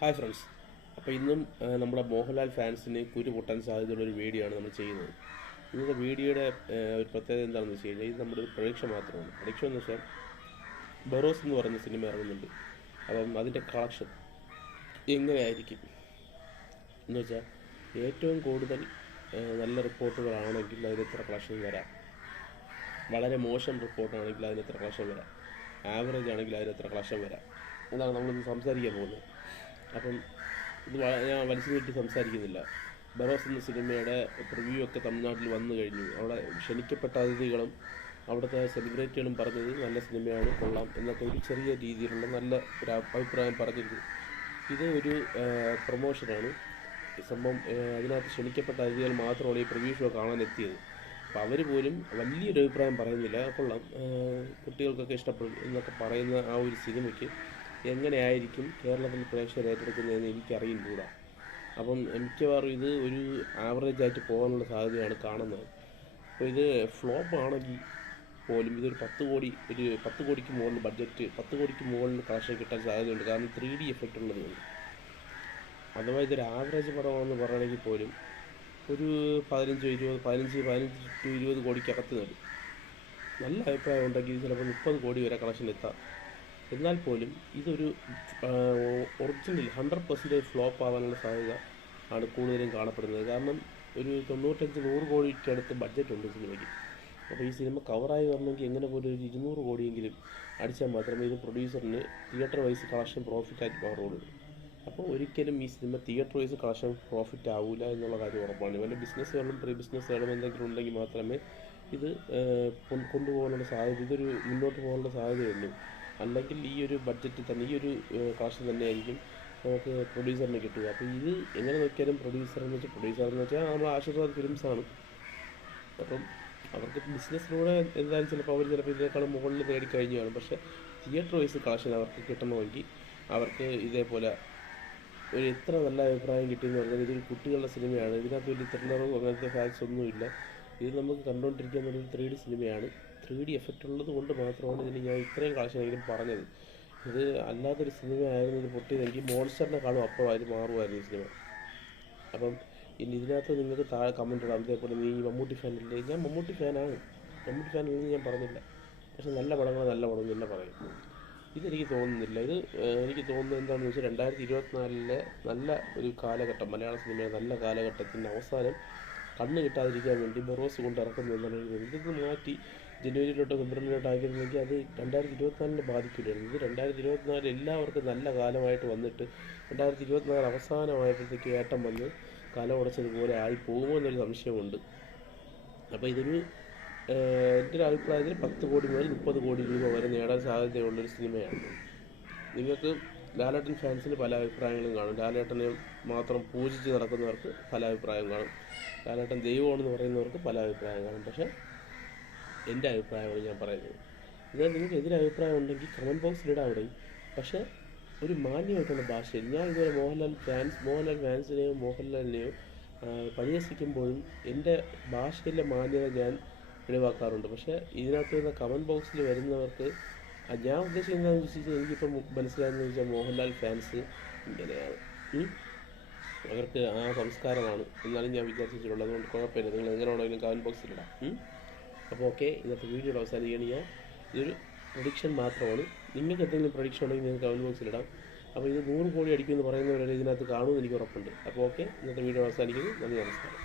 Hi friends. അപ്പോൾ ഇന്നും നമ്മുടെ മോഹൻലാൽ ഫാൻസിന് കുരു പൊട്ടാൻ സാധ്യതയുള്ളൊരു വീഡിയോ ആണ് നമ്മൾ ചെയ്യുന്നത്. ഇന്നത്തെ വീഡിയോയുടെ ഒരു പ്രത്യേകത എന്താണെന്ന് വെച്ച് കഴിഞ്ഞാൽ ഇത് നമ്മുടെ ഒരു പ്രൊഡിക്ഷൻ മാത്രമാണ്. പ്രൊഡിക്ഷൻ എന്ന് വെച്ചാൽ ബറോസ് എന്ന് പറയുന്ന സിനിമ ഇറങ്ങുന്നുണ്ട്. അപ്പം അതിൻ്റെ കളക്ഷൻ എങ്ങനെയായിരിക്കും എന്ന് വെച്ചാൽ ഏറ്റവും കൂടുതൽ നല്ല റിപ്പോർട്ടുകളാണെങ്കിൽ അതിനെത്ര കളക്ഷൻ വരാം, വളരെ മോശം റിപ്പോർട്ടാണെങ്കിൽ അതിനെത്ര കളക്ഷൻ വരാം, ആവറേജ് ആണെങ്കിൽ അതിനെത്ര കളക്ഷൻ വരാം എന്നാണ് നമ്മളിന്ന് സംസാരിക്കാൻ പോകുന്നത്. അപ്പം ഇത് ഞാൻ വലിച്ചു നീട്ടി സംസാരിക്കുന്നില്ല. ബറോസ് എന്ന സിനിമയുടെ പ്രിവ്യൂ ഒക്കെ തമിഴ്നാട്ടിൽ വന്നു കഴിഞ്ഞു. അവിടെ ക്ഷണിക്കപ്പെട്ട അതിഥികളും അവിടുത്തെ സെലിബ്രിറ്റികളും പറഞ്ഞത് നല്ല സിനിമയാണ്, കൊള്ളാം എന്നൊക്കെ ഒരു ചെറിയ രീതിയിലുള്ള നല്ല ഒരു അഭിപ്രായം പറഞ്ഞിരുന്നു. ഇത് ഒരു പ്രൊമോഷനാണ് സംഭവം. അതിനകത്ത് ക്ഷണിക്കപ്പെട്ട അതിഥികൾ മാത്രമാണ് ഈ പ്രിവ്യൂ ഷോ കാണാൻ എത്തിയത്. അപ്പോൾ അവർ പോലും വലിയൊരു അഭിപ്രായം പറയുന്നില്ല, കൊള്ളാം, കുട്ടികൾക്കൊക്കെ ഇഷ്ടപ്പെടും എന്നൊക്കെ പറയുന്ന ആ ഒരു സിനിമയ്ക്ക് എങ്ങനെയായിരിക്കും കേരളത്തിൽ പ്രേക്ഷകർ ഏറ്റെടുക്കുന്നതെന്ന് എനിക്കറിയില്ല. അപ്പം മിക്കവാറും ഇത് ഒരു ആവറേജ് ആയിട്ട് പോകാനുള്ള സാധ്യതയാണ് കാണുന്നത്. അപ്പോൾ ഇത് ഫ്ലോപ്പ് ആണെങ്കിൽ പോലും ഇതൊരു 10 കോടിക്ക് മുകളിൽ ബഡ്ജറ്റ്, 10 കോടിക്ക് മുകളിൽ കളക്ഷൻ കിട്ടാൻ സാധ്യതയുണ്ട്. കാരണം 3D എഫക്റ്റ് ഉള്ളതുകൊണ്ട്. അഥവാ ഇതൊരു ആവറേജ് പടമാണെന്ന് പറയുകയാണെങ്കിൽ പോലും ഒരു 15 to 20 കോടിക്കകത്ത് നേടും. നല്ല അഭിപ്രായം ഉണ്ടെങ്കിൽ ചിലപ്പോൾ 30 കോടി വരെ കളക്ഷൻ എത്താം. എന്നാൽ പോലും ഇതൊരു ഒറിജിനൽ 100% ഫ്ലോപ്പ് ആവാനുള്ള സാധ്യത ആണ് കൂടുതലും കാണപ്പെടുന്നത്. കാരണം ഒരു 95-100 കോടിക്കടുത്ത് ബഡ്ജറ്റ് ഉണ്ട് സിനിമയ്ക്ക്. അപ്പോൾ ഈ സിനിമ കവറായി വരണമെങ്കിൽ എങ്ങനെ പോലും ഒരു 200 കോടിയെങ്കിലും അടിച്ചാൽ മാത്രമേ ഇത് പ്രൊഡ്യൂസറിന് തിയേറ്റർ വൈസ് കളക്ഷൻ പ്രോഫിറ്റായിട്ട് മാറുള്ളൂ. അപ്പോൾ ഒരിക്കലും ഈ cinema theatre wise collection profit ആവില്ല എന്നുള്ള കാര്യം ഉറപ്പാണ്. വല്ല ബിസിനസ്സുകളും പ്രീ ബിസിനസ്സുകളും എന്തെങ്കിലും ഉണ്ടെങ്കിൽ മാത്രമേ ഇത് കൊണ്ടുപോകാനുള്ള സാധ്യത, ഇതൊരു മുന്നോട്ട് പോകാനുള്ള സാധ്യതയുള്ളൂ. അല്ലെങ്കിൽ ഈ ഒരു ബഡ്ജറ്റിൽ തന്നെ ഈ ഒരു കളക്ഷൻ തന്നെയായിരിക്കും നമുക്ക് പ്രൊഡ്യൂസറിന് കിട്ടുക. അപ്പോൾ ഇത് എങ്ങനെ നോക്കിയാലും പ്രൊഡ്യൂസർ എന്ന് വെച്ചാൽ നമ്മൾ ആശീർവാദ് ഫിലിംസാണ്. അപ്പം അവർക്ക് ബിസിനസ്സിലൂടെ എന്തായാലും ചിലപ്പോൾ ഇതിനേക്കാളും മുകളിൽ നേടിക്കഴിഞ്ഞു കാണും. പക്ഷേ തിയേറ്റർ വൈസ് കളക്ഷൻ അവർക്ക് കിട്ടണമെങ്കിൽ അവർക്ക് ഇതേപോലെ ഒരു എത്ര നല്ല അഭിപ്രായം കിട്ടിയെന്ന് പറഞ്ഞാൽ ഇതൊരു കുട്ടികളുടെ സിനിമയാണ്. ഇതിനകത്ത് വലിയ ത്രില്ലറോ അങ്ങനത്തെ ഫാക്ട്സ് ഒന്നുമില്ല. ഇത് നമുക്ക് കണ്ടുകൊണ്ടിരിക്കാൻ ഒരു 3D സിനിമയാണ്. 3D എഫക്റ്റ് ഉള്ളത് കൊണ്ട് മാത്രമാണ് ഇതിന് ഞാൻ ഇത്രയും കളക്ഷനെങ്കിലും പറഞ്ഞത്. ഇത് അല്ലാത്തൊരു സിനിമ ആയിരുന്നു ഇത് പൊട്ടിയതെങ്കിൽ മോൺസ്റ്ററിനെക്കാളും അപ്പുറമായിട്ട് മാറുമായിരുന്നു ഈ സിനിമ. അപ്പം ഇനി ഇതിനകത്ത് നിങ്ങൾക്ക് താഴെ കമൻറ്റ് ഇടാം. അതേപോലെ നീ മമ്മൂട്ടി ഫാനല്ലേ? ഞാൻ മമ്മൂട്ടി ഫാനല്ലെന്ന് ഞാൻ പറഞ്ഞില്ല. പക്ഷെ നല്ല പടങ്ങൾ നല്ല പടം തന്നെ പറയും. ഇതെനിക്ക് തോന്നുന്നില്ല. എനിക്ക് തോന്നുന്നത് എന്താണെന്ന് വെച്ചാൽ 2024 നല്ല ഒരു കാലഘട്ടം, മലയാള സിനിമയുടെ നല്ല കാലഘട്ടത്തിൻ്റെ അവസാനം കണ്ണ് കിട്ടാതിരിക്കാൻ വേണ്ടി ബറോസ് കൊണ്ട് ഇറക്കുന്നു എന്നാണ് എഴുതുന്നത്. ഇതൊക്കെ മാറ്റി ജനുവരിയിലോട്ടോ ഫെബ്രുവരിയിലോട്ടോ ആക്കിയിരുന്നെങ്കിൽ അത് 2024 ബാധിക്കില്ലായിരുന്നു. ഇത് 2024 എല്ലാവർക്കും നല്ല കാലമായിട്ട് വന്നിട്ട് 2024 അവസാനമായപ്പോഴത്തേക്ക് ഏട്ടം വന്ന് കല ഉടച്ചതുപോലെ ആയി പോകുമോ എന്നൊരു സംശയമുണ്ട്. അപ്പോൾ ഇതൊരു എൻ്റെ ഒരു അഭിപ്രായത്തിൽ 10 കോടി മുതൽ 30 കോടി രൂപ വരെ നേടാൻ സാധ്യതയുള്ളൊരു സിനിമയാണ്. നിങ്ങൾക്ക് ലാലേട്ടൻ ഫാൻസിന് പല അഭിപ്രായങ്ങളും കാണും. ലാലേട്ടനെ മാത്രം പൂജിച്ച് നടക്കുന്നവർക്ക് പല അഭിപ്രായം കാണും. ലാലേട്ടൻ ദൈവമാണെന്ന് പറയുന്നവർക്ക് പല അഭിപ്രായം കാണും. പക്ഷേ എൻ്റെ അഭിപ്രായമാണ് ഞാൻ പറയുന്നത്. എന്നാൽ നിങ്ങൾക്ക് എതിരെ അഭിപ്രായം ഉണ്ടെങ്കിൽ കമൻറ്റ് ബോക്സിലിടാം അവിടെയും. പക്ഷേ ഒരു മാന്യമായിട്ടുള്ള ഭാഷയിൽ. ഞാൻ ഇതുവരെ മോഹൻലാൽ ഫാൻസിനെയോ മോഹൻലാലിനെയോ പരിഹസിക്കുമ്പോഴും എൻ്റെ ഭാഷയിലെ മാന്യത ഞാൻ ഒഴിവാക്കാറുണ്ട്. പക്ഷേ ഇതിനകത്ത് വരുന്ന കമൻറ്റ് ബോക്സിൽ വരുന്നവർക്ക് ഞാൻ ഉദ്ദേശിക്കുന്നതെന്ന് വെച്ചാൽ എനിക്കിപ്പം മനസ്സിലായെന്ന് വെച്ചാൽ മോഹൻലാൽ ഫാൻസ് ഇങ്ങനെയാണ്, അവർക്ക് ആ സംസ്കാരമാണ് എന്നാലും ഞാൻ വിചാരിച്ചിട്ടുള്ളത്. അതുകൊണ്ട് കുഴപ്പമില്ല, നിങ്ങൾ എങ്ങനെ വേണമെങ്കിലും കമൻറ്റ് ബോക്സിലിടാം. അപ്പോൾ ഓക്കെ, ഇന്നത്തെ വീഡിയോ അവസാനിക്കുകയാണ്. ഇതൊരു പ്രൊഡിക്ഷൻ മാത്രമാണ്. നിങ്ങൾക്ക് എന്തെങ്കിലും പ്രൊഡിക്ഷൻ ഉണ്ടെങ്കിൽ നിങ്ങൾക്ക് കമൻറ്റ് ബോക്സിലിടാം. അപ്പോൾ ഇത് 100 കോടി അടിക്കുമെന്ന് പറയുന്നവരെ ഇതിനകത്ത് കാണുമെന്ന് എനിക്ക് ഉറപ്പുണ്ട്. അപ്പോൾ ഓക്കെ, ഇന്നത്തെ വീഡിയോ അവസാനിക്കുന്നു. നന്ദി, നമസ്കാരം.